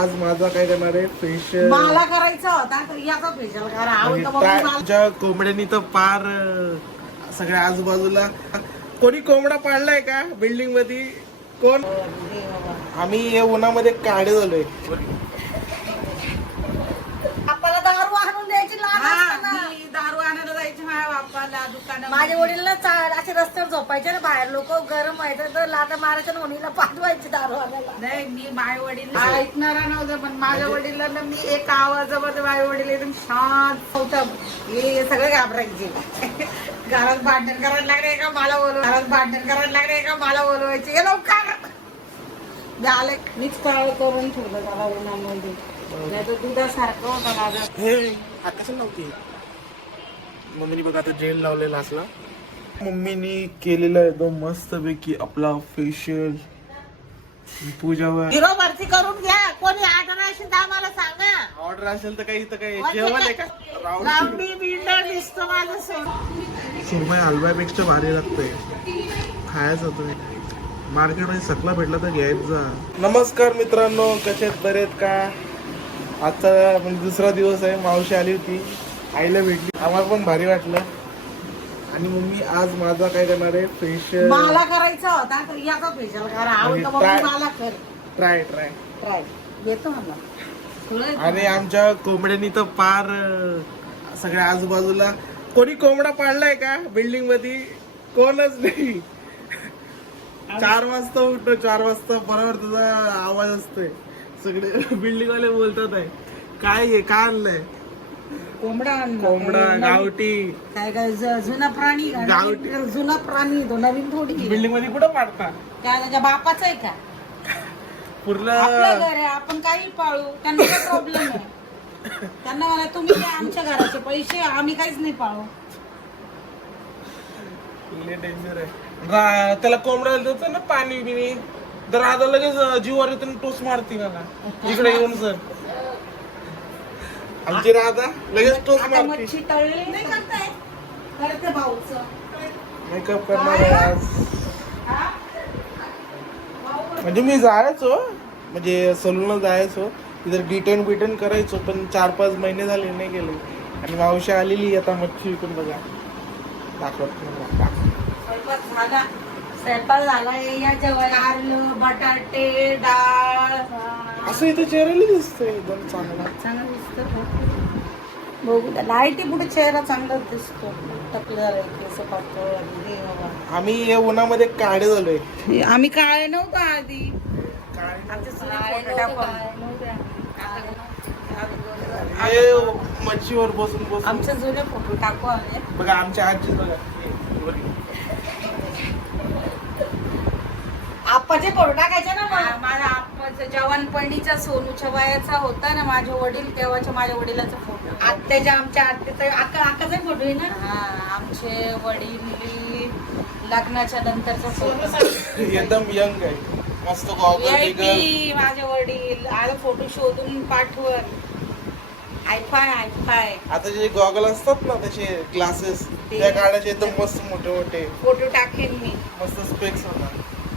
आज माझा काय करणार आहे? फेशियल मला करायचा होता तर याचा फेशियल करा. आवडतं मग मला. आमच्या कोंबड्यांनी तर पार अं, सगळ्या आजूबाजूला कोणी कोंबडा पाळलाय का बिल्डिंगमध्ये कोण? आम्ही या उन्हामध्ये काढे झालोय आपल्याला दारू आणून द्यायची लहान हा, असताना. मी दारू आणायला जायची माझ्या बाप्पाला दुकानात माझे वडील ना चा- असे रस्त्यावर झोपायचे ना बाहेर. लोक गरम व्हायचं तर लाटा मारायच्या वणीला पाठवायचे दारू आणायला. नाही मी माय वडील ऐकणारा नव्हतं पण माझ्या वडिलांना मी एक आवाजामध्ये माझे वडील एकदम शांत होतं हे सगळे घाबरायचे. घरात भांडण करायला लागले का मला बोलव घरात भांडण करायला लागले का मला बोलवायचे हे लवकर! मी आले. मीच काळ करून ठेवलं त्याला उन्हामध्ये नाही तर दुधासारखं होतं माझं. हे कशाला नव्हती. मम्मीने बघा आता जेल लावलेला असला. मम्मीनी केलेला एकदम मस्त पैकी आपला फेशियल पूजावर. हिरो भरती करून घ्या. कोणी आढळ असेल तर आम्हाला सांगा. ऑर्डर असेल तर काही इथं काही जेवण आहे का रावण लांबी बिल्डर दिसतो माझं सोड सुरमई हलव्यापेक्षा भारी लागतंय. खायचं होतं मार्केटमध्ये सकला भेटला तर घ्यायचा नमस्कार मित्रांनो कसे आहेत? बरे आहेत का? आजचा म्हणजे दुसरा दिवस आहे. मावशी आली होती. आईला भेटली. आम्हाला पण भारी वाटलं. आणि मम्मी आज माझा काय करणार आहे? फेशियल मला करायचा होता तर याचा फेशियल करा. आवडतं मग try- मला कर. Try try. ट्राय. येतो मला? आणि आमच्या कोंबड्यांनी तर पार सगळ्या आजूबाजूला. कोणी कोंबडा पाळलाय का बिल्डिंगमध्ये कोणच नाही. चार वाजता उठतो चार वाजता. बरोबर तुझा आवाज असतोय. सगळे बिल्डिंग वाले बोलतात आहे. काय आहे काय आणलंय? कोंबडा आणला. कोंबडा काय नवीन- गावठी काय काय ज- जुना प्राणी? गावठी. जुना प्राणी तो नवीन थोडी आहे. बिल्डिंगमध्ये कुठं पाडता त्या त्याच्या बापाचा आहे का पूर्ण घर आहे आपण काही पाळू त्यांना काय प्रॉब्लेम आहे त्यांना म्हणा तुम्ही द्या आमच्या घराचे पैसे आम्ही काहीच नाही पाळू डेंजर आहे रा- त्याला कोंबडा देतो ना पाणी बिनी तर आता लगेच अं, जीवावर येतो टोस मारती मला इकडे येऊन सर आमची राधा लगेच आता मारती. मच्छी तळली. नाही करताय. करते भाऊच. मेकअप करणार आहे आज. म्हणजे मी जायचो. म्हणजे सलूनला जायचो. तिथे डिटेन बिटेन करायचो पण चार पाच महिने झाले नाही गेले. आणि मावशी आलेली आता मच्छी विकून बघा. दाखवत. स्वयंपाक झाला. स्वयंपाक झाला या कारलं बटाटे डाळ. असं इथं चेहऱ्याला दिसतंय एकदम चांगला. चांगलं दिसतं बघू लाईटी पुढे चेहरा चांगला दिसतो. टकलं केस पातळ हे बाबा. आम्ही या उन्हामध्ये काढे झालोय. आम्ही काळे नव्हतो आधी. मच्छीवर बसून बसून. आमचे जुने फोटो टाकू आम्ही. बघा आमच्या आजी बघा. आप्पाचे फोटो टाकायचे ना मा- मग माझ्या आप्पाचा जवानपणीचा सोनूच्या वयाचा होता ना माझे वडील तेव्हाच्या माझ्या वडिलाचा फोटो आत्याच्या आमच्या आत्याचा आका आकाचा फोटो आहे ना? हा आमचे वडील लग्नाच्या नंतरचा फोटो एकदम यंग आहे. मस्त गॉगल बिगल. VIP माझे वडील. आज फोटो शोधून पाठवण आयफाय आयफाय आता जे गॉगल असतात ना त्याचे ग्लासेस त्या काढायचे एकदम मस्त मोठे मोठे फोटो टाकेन मी. मस्त स्पेक्स होता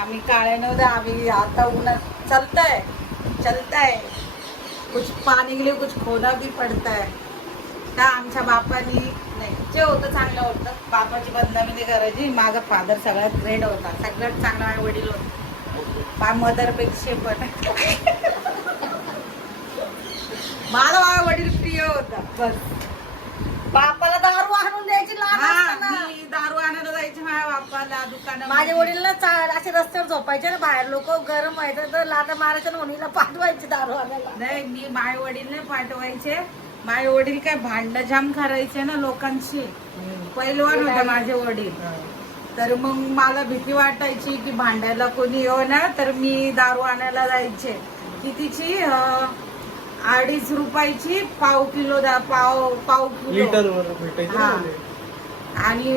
आम्ही काळे नव्हते आम्ही आता उन्हात चलताय चलताय. कुछ पाणी गेले कुछ खोना पडत पडताय तर आमच्या बापानी नाही जे होतं चांगलं होतं. बापाची बदनामी नाही करायची. माझा फादर सगळ्यात ग्रेट होता. सगळ्यात चांगला आई वडील होता. मा पण. माझा माझा वडील प्रिय होता. बस. बापाला दारू आणून द्यायची लहान हा असताना. मी दारू आणायला जायची माझ्या बापाला दुकानात माझे वडील ना चा- असे रस्त्यावर झोपायचे ना बाहेर. लोक गरम व्हायचं तर लाटा मारायच्या वणीला पाठवायचे दारू आणायला. नाही मी माय वडील नाही पाठवायचे. माझे वडील काय भांड जाम करायचे ना लोकांशी. पहिलवान होते माझे वडील. तर मग मला भीती वाटायची की भांडायला कोणी येऊ ना तर मी दारू आणायला जायचे. कितीची? अं, अडीच रुपयाची पाव किलो दा पाव पाव किलो. लिटर वर भेटायचे हा. ना ते. आणि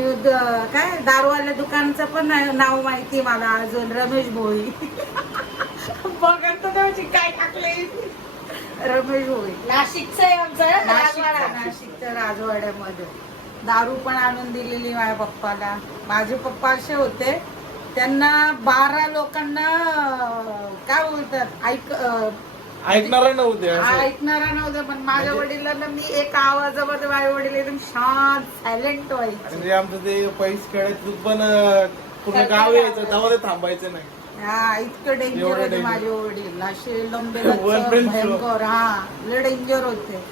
काय दारूवाल्या दुकानचं पण नाव माहिती मला अजून रमेश भोई. बघा तर त्याची काय टाकले रमेश भोई. नाशिकचं आहे आमचं नाशिकच्या राजवाडा. नाशिकच्या राजवाड्यामध्ये. दारू पण आणून दिलेली माझ्या पप्पाला. माझे पप्पा असे होते त्यांना बारा लोकांना काय बोलतात ऐक ऐकणार नव्हते. ऐकणारा नव्हता पण माझ्या म्हणजे- वडिलांना मी एक आवाजामध्ये माझे वडील एकदम शांत सायलेंट व्हायचे आणि जे आमचं ते पैस खेळत पण पूर्ण गाव यायचं तेव्हा ते थांबायचं नाही. हा इतकं डेंजर होते. माझे वडील. असे लंबे भयंकर. हा लय डेंजर होते.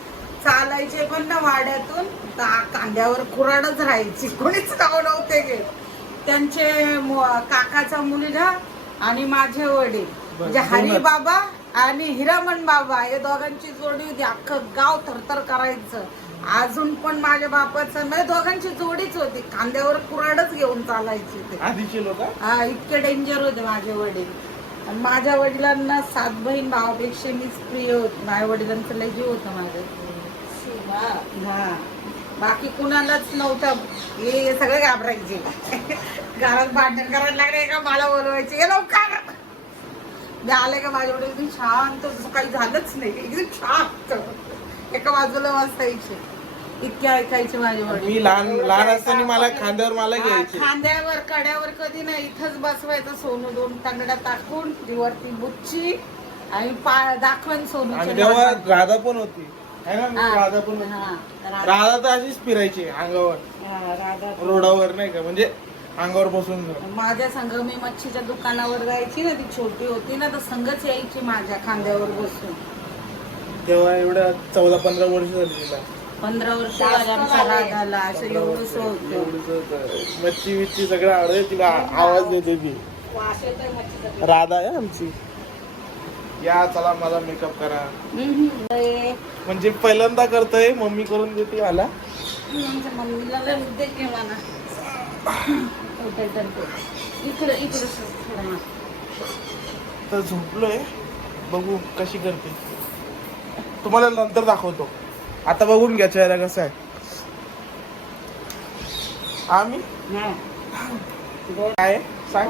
चालायचे पण ना वाड्यातून कांद्यावर कुराडच राहायची. कोणीच नाव नव्हते घेत. त्यांचे काकाचा मुलगा आणि माझे वडील. म्हणजे. हरी बाबा आणि हिरामण बाबा हे दोघांची जोडी होती. अख्खं गाव थरथर करायचं. अजून पण माझ्या बापाचं नाही दोघांची जोडीच होती. कांद्यावर कुराडच घेऊन चालायची ते. आधीचे लोक? हा इतके डेंजर होते माझे वडील. आणि माझ्या वडिलांना सात बहीण भावापेक्षा मीच प्रिय होती. माझ्या वडिलांचं लय जीव होतं माझं हा. बाकी कुणालाच नव्हतं. हे हे सगळे घाबरायचे. घरात भांडण करायला लागले का? मला बोलवायचे. "ये लवकर मी आले का माझ्या वडील? एकदम शांत काही झालंच नाही. एकदम शांत एका बाजूला वाचायचे. इतके ऐकायचे माझे वडील. मी लहान लहान असताना मला खांद्यावर मला घ्यायचे. खांद्यावर कड्यावर कधी नाही. इथंच बसवायचं सोनू दोन तांगड्या टाकून. वरती बुच्ची आणि पा दाखवून सोनू आणि तेव्हा राधा पण होती. है ना? राधा पण राधा. तर अशीच फिरायची अंगावर. राधा. रोडावर नाही का? म्हणजे अंगावर बसून माझ्या संघ मी मच्छीच्या दुकानावर जायची ना ती छोटी होती ना तर संघच यायची माझ्या खांद्यावर बसून. तेव्हा एवढ्या चौदा पंधरा वर्ष झाली तिला. पंधरा वर्ष झाली. राधाला असं एवढंच होतं एवढंच होतं. मच्छी विच्छी सगळं आवडत तिला आवाज देते ती राधा आहे आमची. या चला माझा मेकअप करा. हम्म. लय- म्हणजे पहिल्यांदा करतोय मम्मी करून देते मला आमच्या मम्मीला लय केला ना. इकडं इकडं. तर झोपलोय. बघू कशी करते. तुम्हाला नंतर दाखवतो. आता बघून घ्या चेहरा कसा आहे. आम्ही. काय? सांग.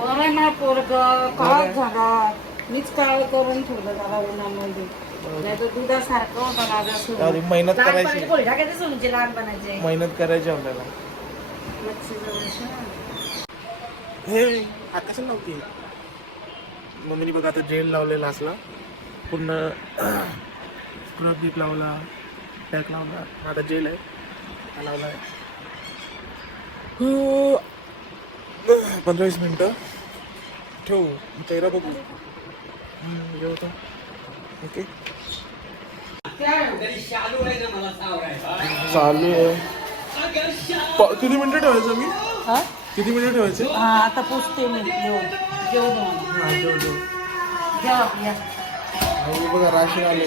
पोरग काळ झाला मीच काळ करून ठेवलं त्याला उन्हामध्ये? अरे मेहनत करायची. मेहनत करायची आपल्याला. हे हात नव्हती मम्मीने बघा आता जेल लावलेला असला. पूर्ण स्क्रब बीप लावला पॅक लावला. आता जेल आहे. हा लावला आहे. हो. पंधरा वीस मिनटं. ठेवू. चेहरा बघू. जेवतो ओके. चालू आहे. किती मिनटं ठेवायचं मी? हा? किती मिनिटं ठेवायचे? हा, आता पुसते मी. जेव जेव दे मला. हा जेव जेव. जेवा या. आणि बघा राशन आले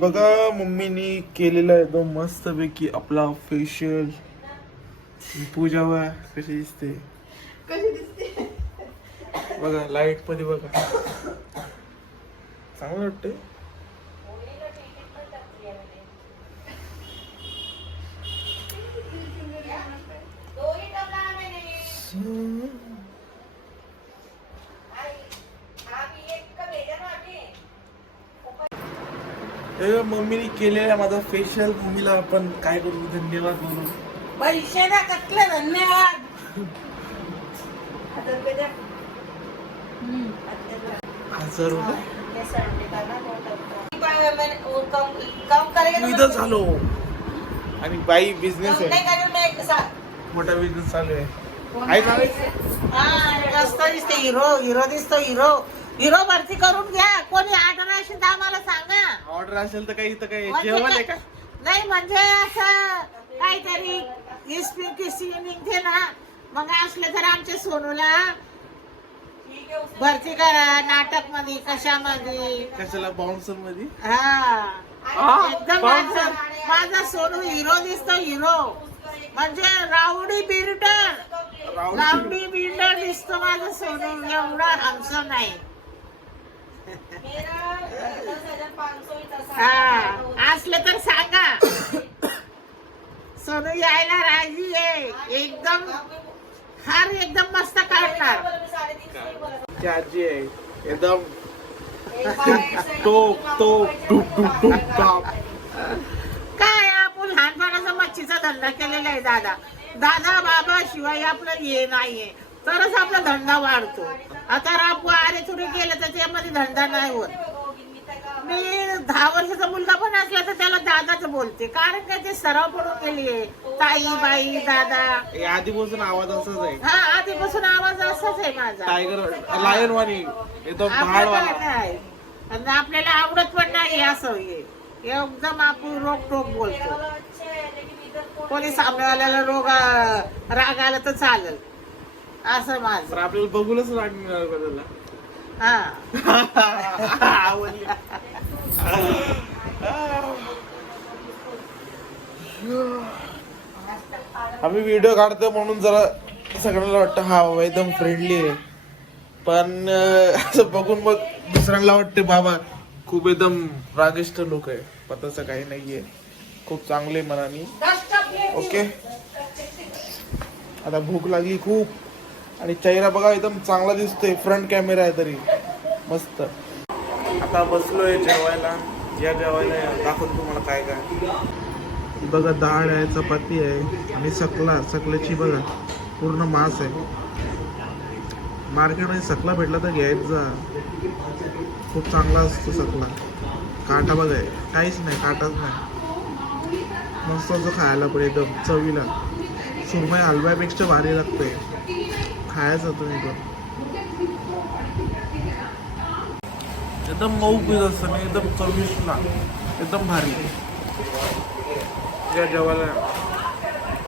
बघा मम्मीनी केलेला आहे एकदम मस्त पैकी आपला फेशियल पूजा वा कशी दिसते. बघा लाइटमध्ये बघा. चांगलं वाटतंय. हे मम्मीने केलेला माझा फेशियल मम्मीला आपण काय करू? धन्यवाद बोलू. पैसे ना कसले धन्यवाद. हजार रुपये इथं झालो. आणि बाई बिझनेस आहे. मोठा बिझनेस चालू आहे. दिसते हिरो हिरो दिसतो हिरो. हिरो भरती करून घ्या. कोणी आर्डर असेल तर आम्हाला सांगा. ऑर्डर असेल तर काही इथं काही म्हणजे जेवण आहे का नाही म्हणजे असं काहीतरी इस्पी किस्सी निघते ना. मग असले तर आमच्या सोनूला भरती करा नाटकमध्ये कशामध्ये? कशाला बाउन्सरमध्ये हा. हा, एकदम. माझा माझा सोनू हिरो दिसतो हिरो म्हणजे rowdy builder Rahul rowdy builder दिसतो माझा सोनू. एवढा हमसम नाही हा. असलं तर सांगा. सोनू यायला राजी आहे. एकदम हार एकदम मस्त काढणार. आजी आहे. एकदम. काय आपण लहानपणाचं मच्छीचा धंदा केलेला आहे दादा. दादा बाबा शिवाय आपलं हे नाहीये. तरच आपला धंदा वाढतो. आता राबू अरे तुरे गेलं तर त्यामध्ये धंदा नाही होत. मी दहा वर्षाचा मुलगा पण असला तर त्याला दादाच बोलते. कारण काय ते सराव पडून गेली ताई बाई दादा. हे आधीपासून आवाज असाच आहे. हा आधीपासून आवाज असाच आहे माझा. टायगर लायन वाणी एकदम आपल्याला पहाडवाला नाही. आणि आपल्याला आवडत पण नाही असं हे. एकदम आपण रोग टोक बोलतो. कोणी सामनेवाल्याला रोग अं, राग आला तर चालेल. असं माझं. तर आपल्याला बघूनच राग मिळाला का त्याला हा. आवडली. आम्ही व्हिडिओ काढतो म्हणून जरा सगळ्यांना वाटतं हा बाबा एकदम फ्रेंडली आहे. पण असं बघून मग दुसऱ्यांना वाटते बाबा खूप एकदम रागिष्ट लोक आहे. पण तसं काही नाहीये. खूप चांगले मनाने. ओके आता भूक लागली खूप. आणि चेहरा बघा एकदम चांगला दिसतोय. फ्रंट कॅमेरा आहे तरी. मस्त. आता बसलोय जेवायला. या जेवायला दाखवतो तुम्हाला काय काय. बघा डाळ आहे चपाती आहे आणि सकला सकल्याची बघा पूर्ण मांस आहे. मार्केटमध्ये सकला भेटला तर घ्यायचा. खूप चांगला असतो सकला. काटा बघा आहे. काहीच नाही काटाच नाही. मस्त असं खायला पण एकदम चवीला. सुरमई हलव्यापेक्षा भारी लागतंय. खायचं तुम्ही एकदम एकदम मऊ पीस असतं एकदम चविष्ट एकदम भारी. या जेवायला